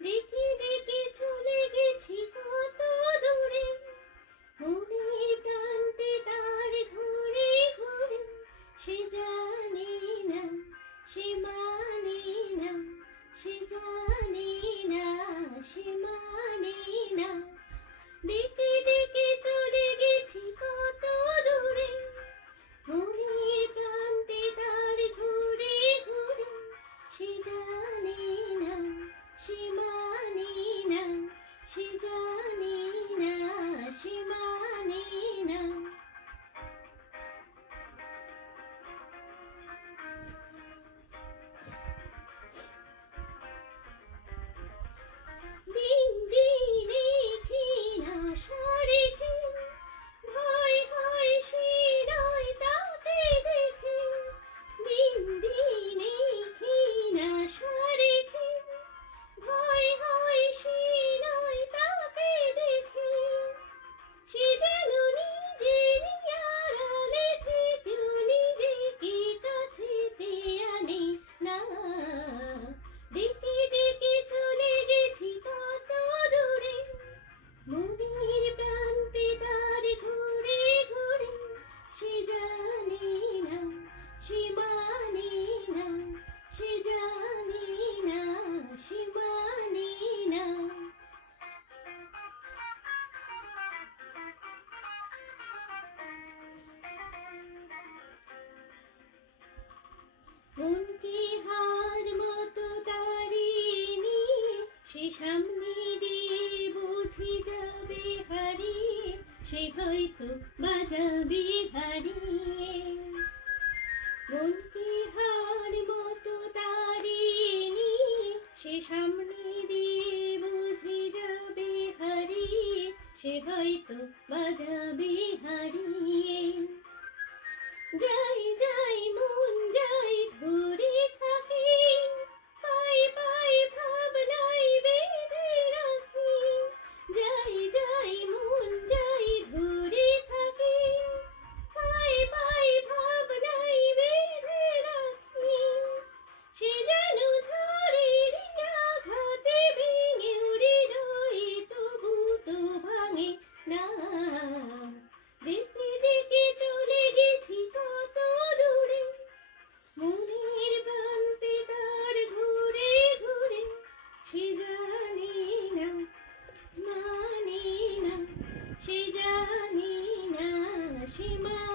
ডেকে ডেকে চলে গেছি কত দূরে, মনের প্রান্তে তার ঘুরে ঘুরে। সে জানে না, সে মানে না, সে জানে না, সে মানে না। ডেকে ডেকে চলে গেছি কত দূরে, মনের প্রান্তে তার ঘুরে ঘুরে। সে জানে না, সে মানে না, সে জানে না, সে মানে না। দিন দিন এই ক্ষীণ আশা রেখে, ভয় হয় শিরায় তাকে দেখে। দিন দিন এই ক্ষীণ আশা রেখে, ভয় হয় শিরায় তাকে দেখে। সে যেন নিজেরই আড়ালে থেকেও নিজেকে কাছেতে আনে না। ডেকে ডেকে চলে গেছি কত দূরে, মনের প্রান্তে তার ঘুরে ঘুরে। সে জানে না, সে মানে না, সে জানে না, সে মানে না। মনকে হার মতো তাড়িয়ে নিয়ে সে সামনে দিয়ে বুঝি যাবে হারিয়ে, সে হয়তো বাজাবে হারিয়ে। মনকে হার মতো তাড়িয়ে নিয়ে সে সামনে দিয়ে বুঝি যাবে হারিয়ে, সে হয়তো বাজাবে হারিয়ে। যাই যাই মন যাই ধরে থাকে, পাই পাই ভাবনাই বেঁধে রাখি। যাই যাই মন যাই ধরে থাকে, পাই পাই ভাবনাই বেঁধে রাখি। সে যেন ঝড়ের আঘাতে ভেঙে হৃদয়ে তবু তো ভাঙে না। ডেকে ডেকে চলে গেছি কত দূরে, মনের প্রান্তে তার ঘুরে ঘুরে। সে জানে না, মানে না, সে জানে না, সে মানে